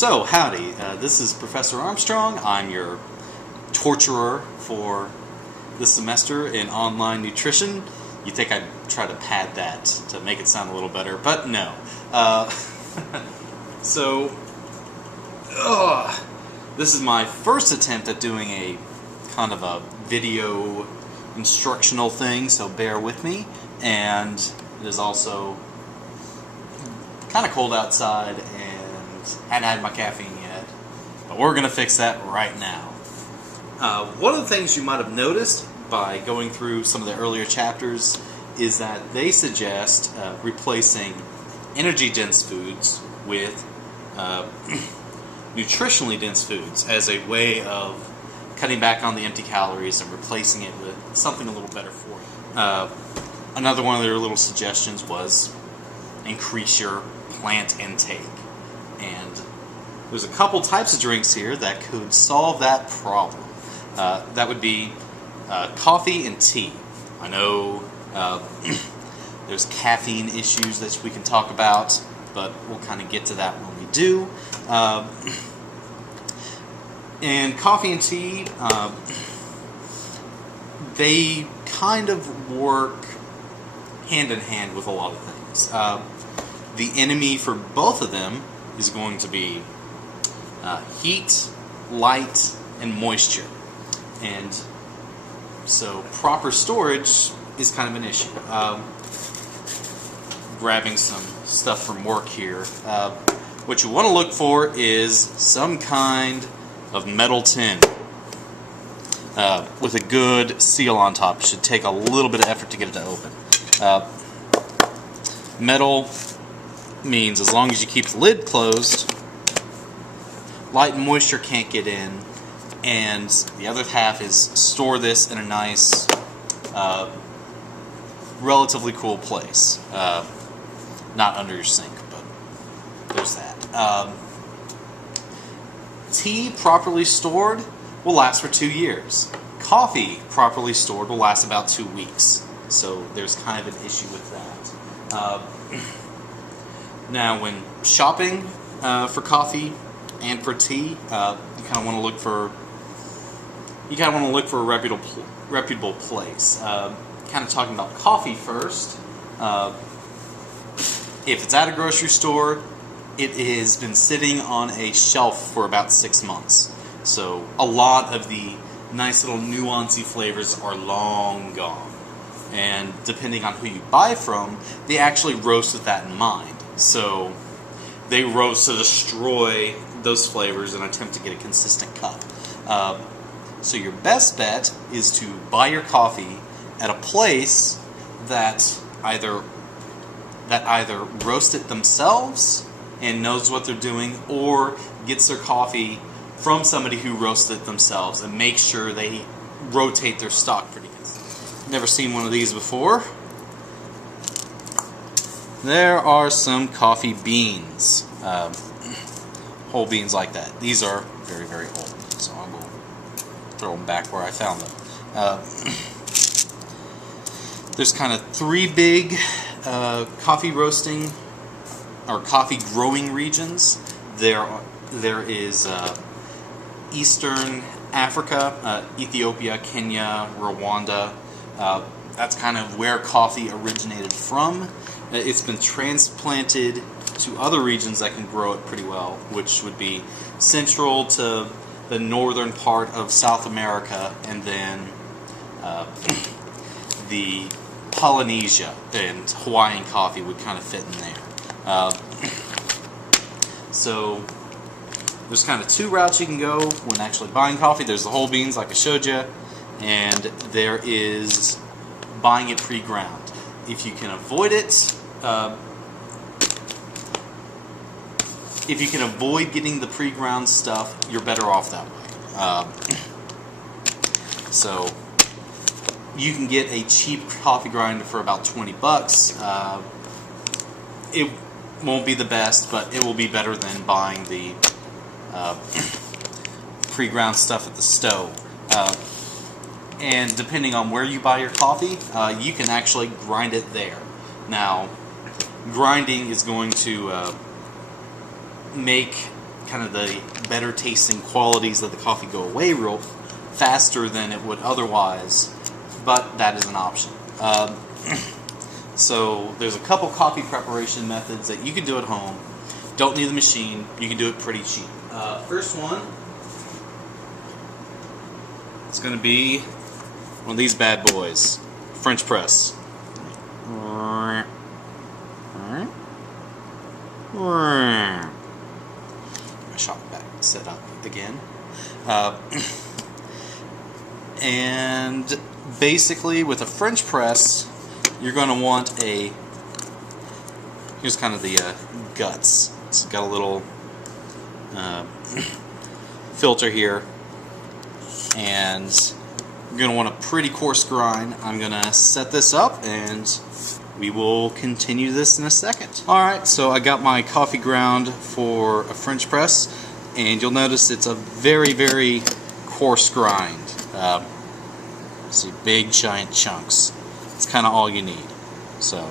So, howdy, this is Professor Armstrong. I'm your torturer for this semester in online nutrition. You think I'd try to pad that to make it sound a little better, but no. This is my first attempt at doing a kind of a video instructional thing, so bear with me. And it is also kind of cold outside, and hadn't had my caffeine yet, but we're going to fix that right now. One of the things you might have noticed by going through some of the earlier chapters is that they suggest replacing energy-dense foods with nutritionally dense foods as a way of cutting back on the empty calories and replacing it with something a little better for you. Another one of their little suggestions was increase your plant intake. And there's a couple types of drinks here that could solve that problem. That would be coffee and tea. I know there's caffeine issues that we can talk about, but we'll kind of get to that when we do. And coffee and tea, they kind of work hand in hand with a lot of things. The enemy for both of them is going to be heat, light, and moisture. And so proper storage is kind of an issue. Grabbing some stuff from work here. What you want to look for is some kind of metal tin with a good seal on top. It should take a little bit of effort to get it to open. Metal means as long as you keep the lid closed, light and moisture can't get in, and the other half is store this in a nice, relatively cool place. Not under your sink, but there's that. Tea properly stored will last for 2 years. Coffee properly stored will last about 2 weeks. So there's kind of an issue with that. Now, when shopping for coffee and for tea, you kind of want to look for a reputable place. Kind of talking about coffee first. If it's at a grocery store, it has been sitting on a shelf for about 6 months. So a lot of the nice little nuancy flavors are long gone. And depending on who you buy from, they actually roast with that in mind. So they roast to destroy those flavors and attempt to get a consistent cup. So your best bet is to buy your coffee at a place that either roast it themselves and knows what they're doing, or gets their coffee from somebody who roasted it themselves and make sure they rotate their stock pretty consistently. Never seen one of these before. There are some coffee beans, whole beans like that. These are very, very old, so I will throw them back where I found them. There's kind of 3 big coffee roasting or coffee growing regions. There is Eastern Africa, Ethiopia, Kenya, Rwanda. That's kind of where coffee originated from. It's been transplanted to other regions that can grow it pretty well, which would be central to the northern part of South America, and then the Polynesia and Hawaiian coffee would kind of fit in there. So there's kind of 2 routes you can go when actually buying coffee. There's the whole beans, like I showed you, and there is buying it pre-ground. If you can avoid it, if you can avoid getting the pre-ground stuff, you're better off that way. So you can get a cheap coffee grinder for about 20 bucks. It won't be the best, but it will be better than buying the pre-ground stuff at the stove. And depending on where you buy your coffee, you can actually grind it there. Now, grinding is going to make kind of the better tasting qualities of the coffee go away real faster than it would otherwise, but that is an option. So there's a couple coffee preparation methods that you can do at home. Don't need the machine. You can do it pretty cheap. First one, it's going to be one of these bad boys, French press. My shop back set up again. And basically with a French press, you're going to want here's kind of the guts. It's got a little filter here, and you're going to want a pretty coarse grind. I'm going to set this up and we will continue this in a second. Alright, so I got my coffee ground for a French press, and you'll notice it's a very, very coarse grind. See, big giant chunks. It's kind of all you need. So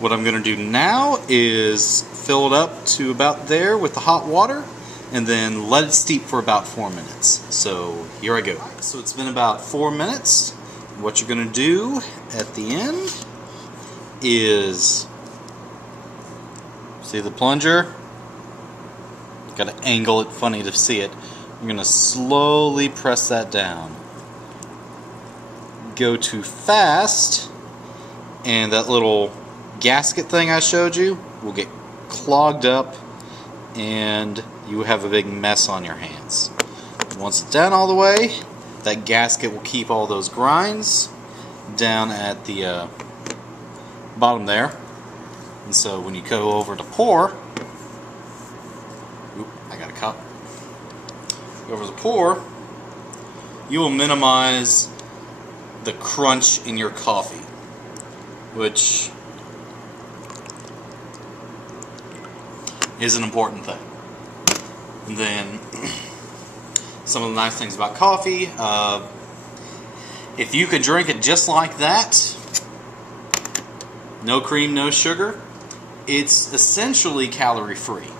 what I'm going to do now is fill it up to about there with the hot water, and then let it steep for about 4 minutes. So here I go. So it's been about 4 minutes. What you're going to do at the end is, see the plunger? Got to angle it funny to see it. I'm going to slowly press that down. Go too fast, and that little gasket thing I showed you will get clogged up, and you have a big mess on your hands. Once it's down all the way, that gasket will keep all those grinds down at the bottom there. And so when you go over to pour, I got a cup. Go over to pour, you will minimize the crunch in your coffee, which is an important thing. And then some of the nice things about coffee, if you can drink it just like that, no cream, no sugar, it's essentially calorie free.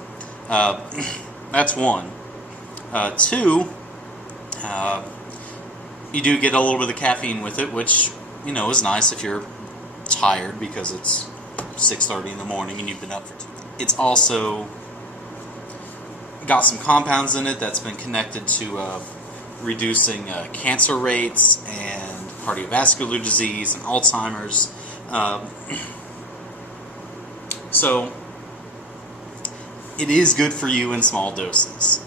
That's one. Two, you do get a little bit of caffeine with it, which, you know, is nice if you're tired because it's 6:30 in the morning and you've been up for 2 hours. It's also got some compounds in it that's been connected to reducing cancer rates and cardiovascular disease and Alzheimer's. So it is good for you in small doses.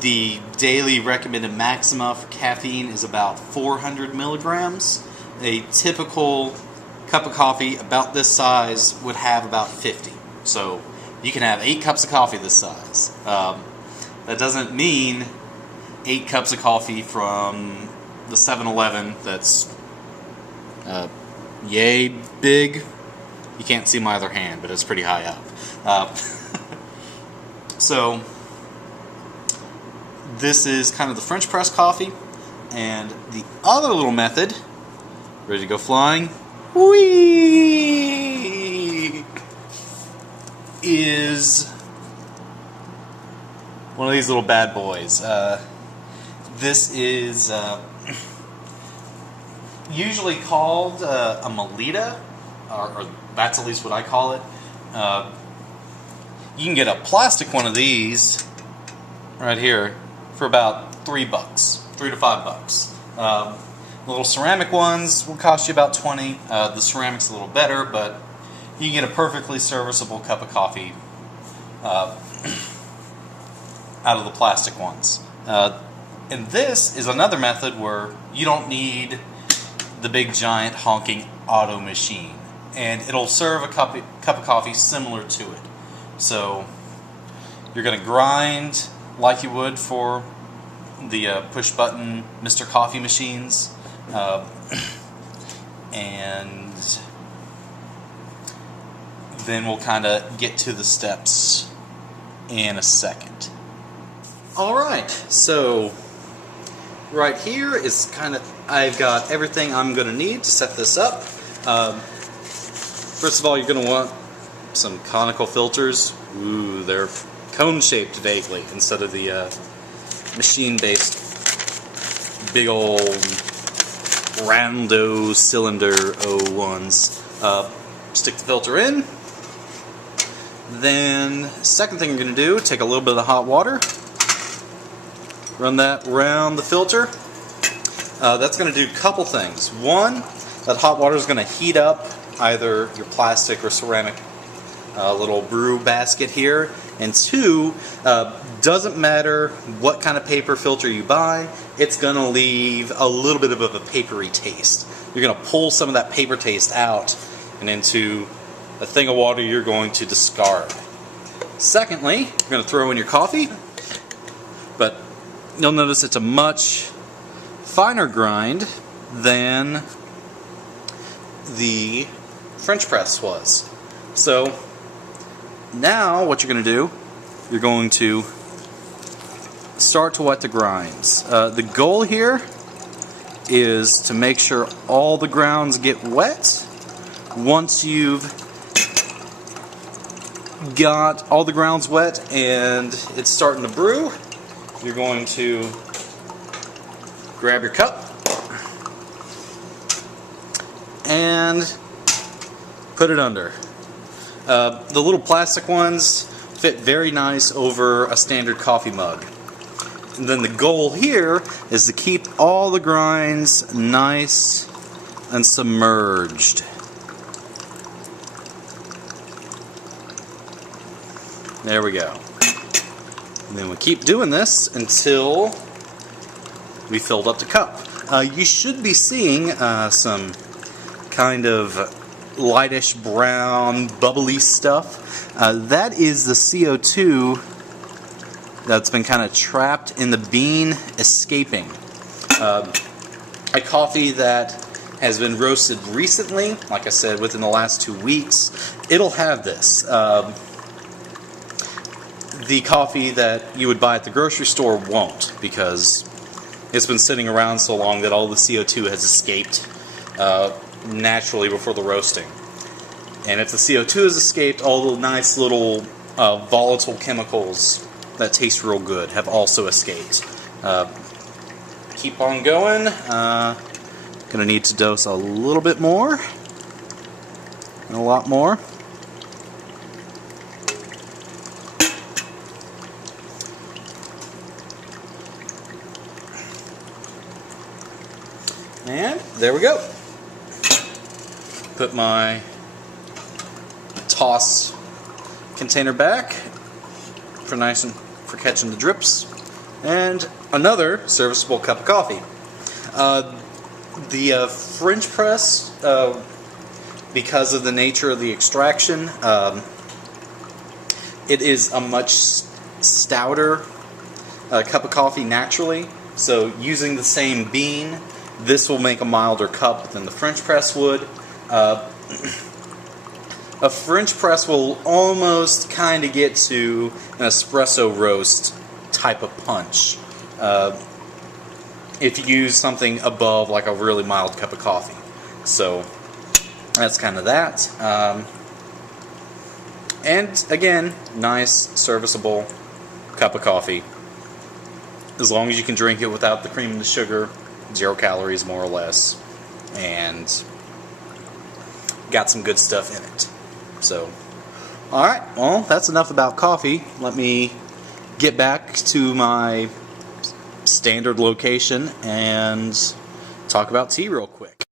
The daily recommended maxima for caffeine is about 400 milligrams. A typical cup of coffee about this size would have about 50. So you can have 8 cups of coffee this size. That doesn't mean 8 cups of coffee from the 7-Eleven that's yay big. You can't see my other hand, but it's pretty high up. So this is kind of the French press coffee. And the other little method, ready to go flying, whee, is one of these little bad boys. This is usually called a Melita, or that's at least what I call it. You can get a plastic one of these right here for about $3, $3 to $5. The little ceramic ones will cost you about 20. The ceramic's a little better, but you can get a perfectly serviceable cup of coffee out of the plastic ones. And this is another method where you don't need the big giant honking auto machine, and it'll serve a cup of coffee similar to it. So you're going to grind like you would for the push button Mr. Coffee machines, and then we'll kind of get to the steps in a second. Alright, so right here is kind of, I've got everything I'm going to need to set this up. First of all, you're going to want some conical filters. Ooh, they're cone-shaped vaguely instead of the machine-based big old rando cylinder ones. Stick the filter in. Then, second thing you're going to do, take a little bit of the hot water, run that around the filter. That's going to do a couple things. One, that hot water is going to heat up either your plastic or ceramic little brew basket here. And two, doesn't matter what kind of paper filter you buy, it's going to leave a little bit of a papery taste. You're going to pull some of that paper taste out and into a thing of water you're going to discard. Secondly, you're going to throw in your coffee, but you'll notice it's a much finer grind than the French press was. So now what you're going to do, you're going to start to wet the grinds. The goal here is to make sure all the grounds get wet. Once you've got all the grounds wet and it's starting to brew, you're going to grab your cup and put it under. The little plastic ones fit very nice over a standard coffee mug. And then the goal here is to keep all the grinds nice and submerged. There we go. And then we keep doing this until we filled up the cup. You should be seeing some kind of lightish brown bubbly stuff. That is the CO2 that's been kind of trapped in the bean escaping. A coffee that has been roasted recently, like I said, within the last 2 weeks, it'll have this. The coffee that you would buy at the grocery store won't, because it's been sitting around so long that all the CO2 has escaped naturally before the roasting. And if the CO2 has escaped, all the nice little volatile chemicals that taste real good have also escaped. Keep on going. Gonna need to dose a little bit more, and a lot more. And there we go. Put my toss container back for catching the drips, and another serviceable cup of coffee. The French press, because of the nature of the extraction, it is a much stouter cup of coffee naturally. So using the same bean, this will make a milder cup than the French press would. A French press will almost kind of get to an espresso roast type of punch if you use something above like a really mild cup of coffee. So that's kind of that. And again, nice, serviceable cup of coffee. As long as you can drink it without the cream and the sugar, 0 calories more or less, and got some good stuff in it. So, alright, well, that's enough about coffee. Let me get back to my standard location and talk about tea real quick.